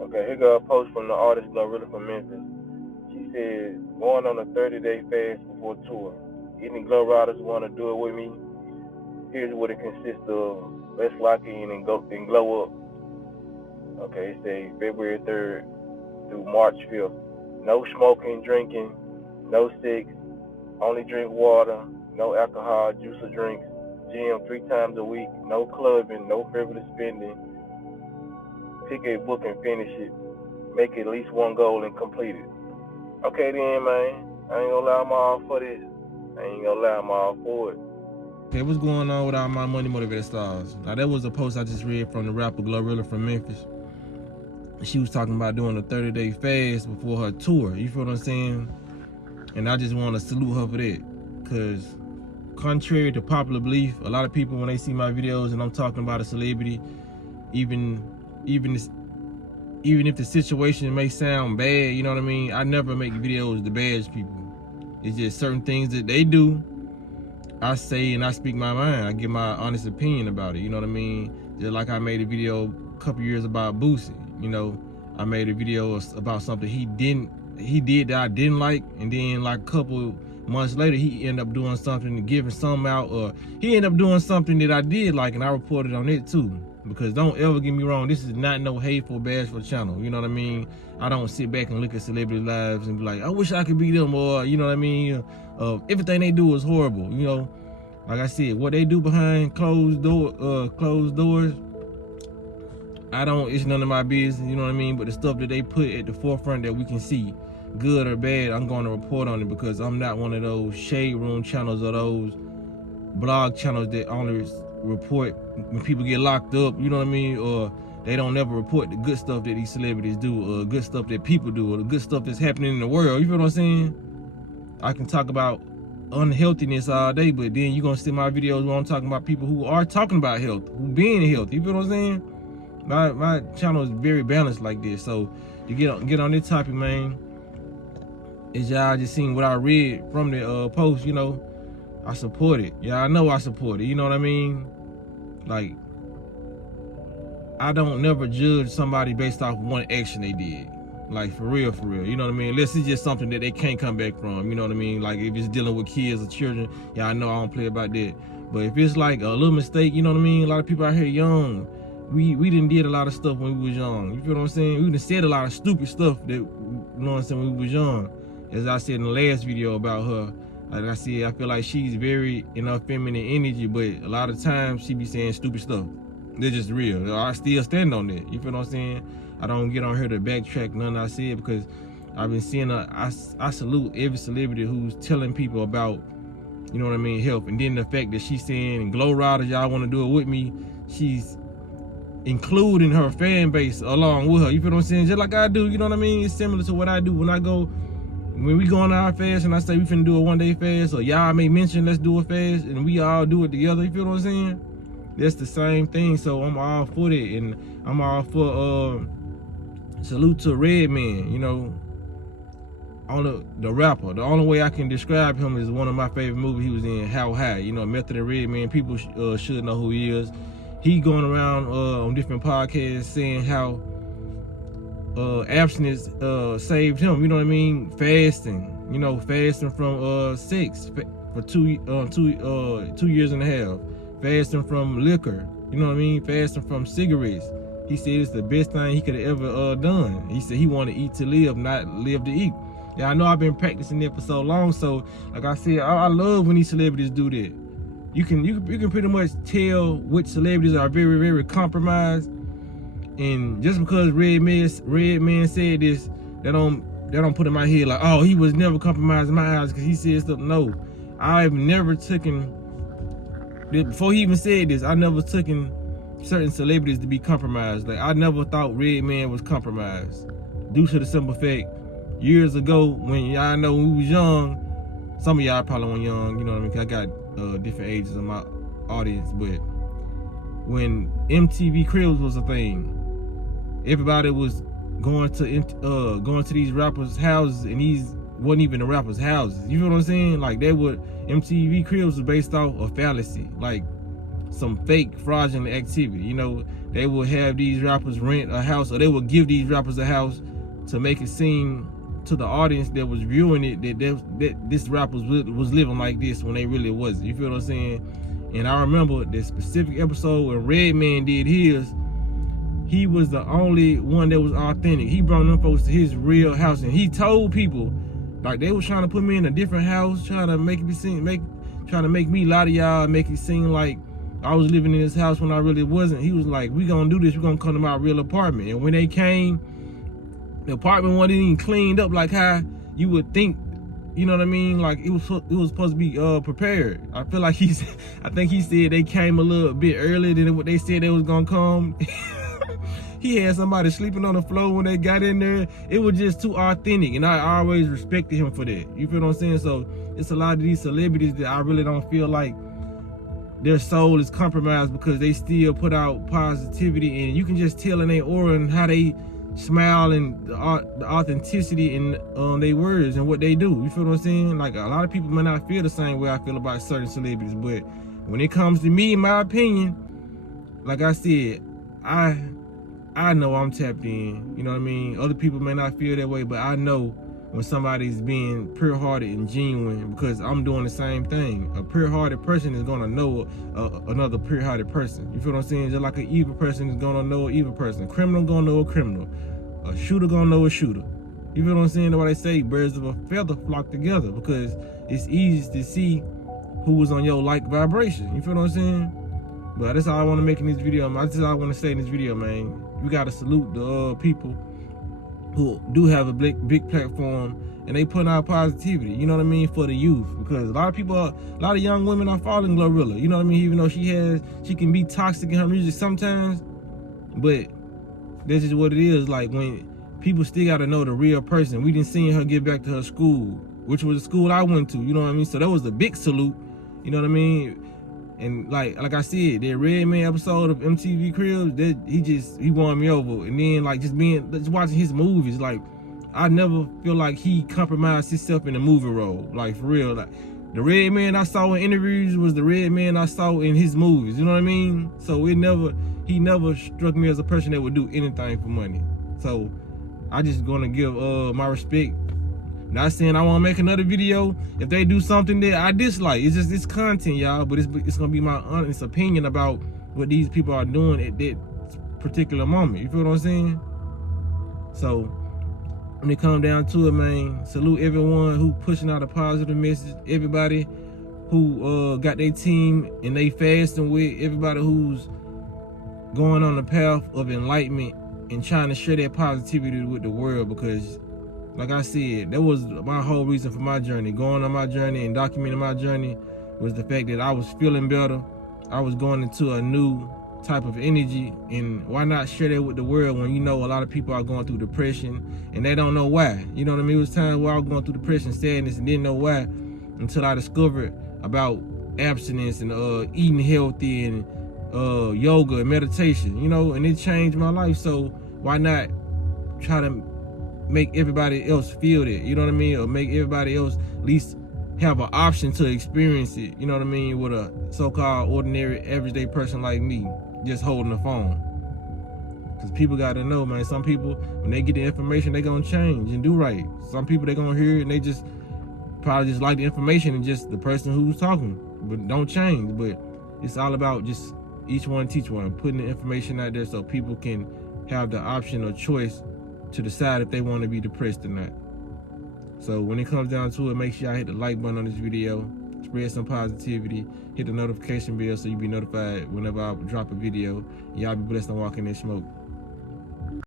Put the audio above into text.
Okay, here go a post from the artist GloRilla from Memphis. She said, going on a 30-day fast before tour. Any Glow Riders want to do it with me? Here's what it consists of. Let's lock in and glow up. Okay, it says February 3rd through March 5th. No smoking, drinking, no sex, only drink water, no alcohol, juice or drinks, gym 3 times a week, no clubbing, no frivolous spending. Pick a book and finish it. Make at least one goal and complete it. Okay then, man. I ain't gonna lie, I'm all for this. I ain't gonna lie, I'm all for it. Okay, what's going on with all my money motivated stars? Now that was a post I just read from the rapper GloRilla from Memphis. She was talking about doing a 30-day fast before her tour. You feel what I'm saying? And I just want to salute her for that. Because contrary to popular belief, a lot of people, when they see my videos and I'm talking about a celebrity, even if the situation may sound bad, you know what I mean? I never make videos to bash people. It's just certain things that they do, I say and I speak my mind. I give my honest opinion about it, you know what I mean? Just like I made a video a couple years about Boosie, you know. I made a video about something he did that I didn't like, and then like a couple months later he ended up doing something and giving something out, or he ended up doing something that I did like and I reported on it too. Because don't ever get me wrong, this is not no hateful bashful channel, you know what I mean? I don't sit back and look at celebrity lives and be like, I wish I could be them, or you know what I mean? Everything they do is horrible, you know. Like I said, what they do behind closed doors, it's none of my business, you know what I mean? But the stuff that they put at the forefront that we can see, good or bad, I'm going to report on it, because I'm not one of those shade room channels or those blog channels that only report when people get locked up, you know what I mean? Or they don't never report the good stuff that these celebrities do, or good stuff that people do, or the good stuff that's happening in the world. You feel what I'm saying? I can talk about unhealthiness all day, but then you're gonna see my videos where I'm talking about people who are talking about health, who being healthy. You feel what I'm saying? My channel is very balanced like this. So to get on this topic, man, is y'all just seen what I read from the post, you know, I support it. Yeah, I know I support it. You know what I mean? Like, I don't never judge somebody based off one action they did. Like, for real, you know what I mean? Unless it's just something that they can't come back from, you know what I mean? Like, if it's dealing with kids or children, yeah, I know I don't play about that. But if it's like a little mistake, you know what I mean? A lot of people out here young, we done did a lot of stuff when we was young. You feel what I'm saying? We done said a lot of stupid stuff that, you know what I'm saying, when we was young. As I said in the last video about her, like I said, I feel like she's very in her feminine energy, but a lot of times she be saying stupid stuff. They're just real. I still stand on that. You feel what I'm saying? I don't get on her to backtrack nothing I said, because I've been seeing her. I salute every celebrity who's telling people about, you know what I mean, health. And then the fact that she's saying, and Glow Riders, y'all want to do it with me, she's including her fan base along with her. You feel what I'm saying? Just like I do, you know what I mean? It's similar to what I do when we go on our fast and I say we finna do a 1-day fast, or y'all may mention let's do a fast and we all do it together. You feel what I'm saying? That's the same thing. So I'm all for it, and I'm all for salute to Redman, you know, on the rapper. The only way I can describe him is one of my favorite movies he was in, How High. You know, Method and Redman, people should know who he is. He going around on different podcasts saying how abstinence saved him, you know what I mean? Fasting, you know, fasting from sex for 2 years and a half. Fasting from liquor, you know what I mean? Fasting from cigarettes. He said it's the best thing he could have ever done. He said he wanted to eat to live, not live to eat. Yeah, I know I've been practicing it for so long, so like I said, I love when these celebrities do that. You can pretty much tell which celebrities are very, very compromised. And just because Redman said this, that don't put in my head like, oh, he was never compromised in my eyes because he said stuff. No, I've never taken, before he even said this, I never taken certain celebrities to be compromised. Like, I never thought Redman was compromised, due to the simple fact, years ago when y'all know when we was young, some of y'all probably weren't young, you know what I mean? 'Cause I got different ages in my audience, but when MTV Cribs was a thing, everybody was going to these rappers' houses, and these wasn't even the rappers' houses. You feel what I'm saying? Like, MTV Cribs was based off a fallacy. Like, some fake fraudulent activity. You know, they will have these rappers rent a house, or they will give these rappers a house to make it seem to the audience that was viewing it that this rapper was living like this when they really wasn't. You feel what I'm saying? And I remember the specific episode when Redman did his. He was the only one that was authentic. He brought them folks to his real house, and he told people, like, they was trying to put me in a different house, trying to make me lie to y'all, make it seem like I was living in this house when I really wasn't. He was like, we gonna do this, we gonna come to my real apartment. And when they came, the apartment wasn't even cleaned up like how you would think, you know what I mean? Like it was supposed to be prepared. I feel like I think he said they came a little bit earlier than what they said they was gonna come. He had somebody sleeping on the floor when they got in there. It was just too authentic, and I always respected him for that. You feel what I'm saying? So it's a lot of these celebrities that I really don't feel like their soul is compromised because they still put out positivity, and you can just tell in their aura and how they smile and the authenticity in their words and what they do. You feel what I'm saying? Like, a lot of people may not feel the same way I feel about certain celebrities, but when it comes to me, in my opinion, like I said, I know I'm tapped in. You know what I mean? Other people may not feel that way, but I know when somebody's being pure-hearted and genuine, because I'm doing the same thing. A pure-hearted person is gonna know another pure-hearted person. You feel what I'm saying? Just like an evil person is gonna know an evil person. A criminal gonna know a criminal. A shooter gonna know a shooter. You feel what I'm saying? That's why they say birds of a feather flock together, because it's easy to see who was on your like vibration. You feel what I'm saying? But that's all I want to make in this video. That's all I want to say in this video, man. We gotta salute the people who do have a big platform, and they put out positivity, you know what I mean, for the youth. Because a lot of young women are following GloRilla, you know what I mean, even though she can be toxic in her music sometimes, but that's just what it is. Like, when people still gotta know the real person. We didn't see her get back to her school, which was the school I went to, you know what I mean? So that was a big salute, you know what I mean? And like I said, that Redman episode of MTV Cribs, that he won me over. And then like just watching his movies, like I never feel like he compromised himself in a movie role. Like, for real, like the Redman I saw in interviews was the Redman I saw in his movies. You know what I mean? So he never struck me as a person that would do anything for money. So I just gonna give my respect. Not saying I want to make another video if they do something that I dislike. It's just, it's content, y'all. But it's gonna be my honest opinion about what these people are doing at that particular moment. You feel what I'm saying? So when it comes down to it, man, salute everyone who pushing out a positive message. Everybody who got their team and they fasting with. Everybody who's going on the path of enlightenment and trying to share that positivity with the world, because like I said, that was my whole reason for my journey. Going on my journey and documenting my journey was the fact that I was feeling better. I was going into a new type of energy, and why not share that with the world when you know a lot of people are going through depression and they don't know why. You know what I mean? It was times where I was going through depression, sadness, and didn't know why until I discovered about abstinence and eating healthy and yoga and meditation, you know, and it changed my life. So why not try to make everybody else feel that, you know what I mean? Or make everybody else at least have an option to experience it, you know what I mean, with a so-called ordinary, everyday person like me, just holding the phone. Because people got to know, man, some people, when they get the information, they going to change and do right. Some people, they going to hear it and they just probably just like the information and just the person who's talking, but don't change. But it's all about just each one teach one, putting the information out there so people can have the option or choice to decide if they want to be depressed or not. So when it comes down to it, make sure y'all hit the like button on this video, spread some positivity, hit the notification bell so you be notified whenever I drop a video. Y'all be blessed and walk in that smoke.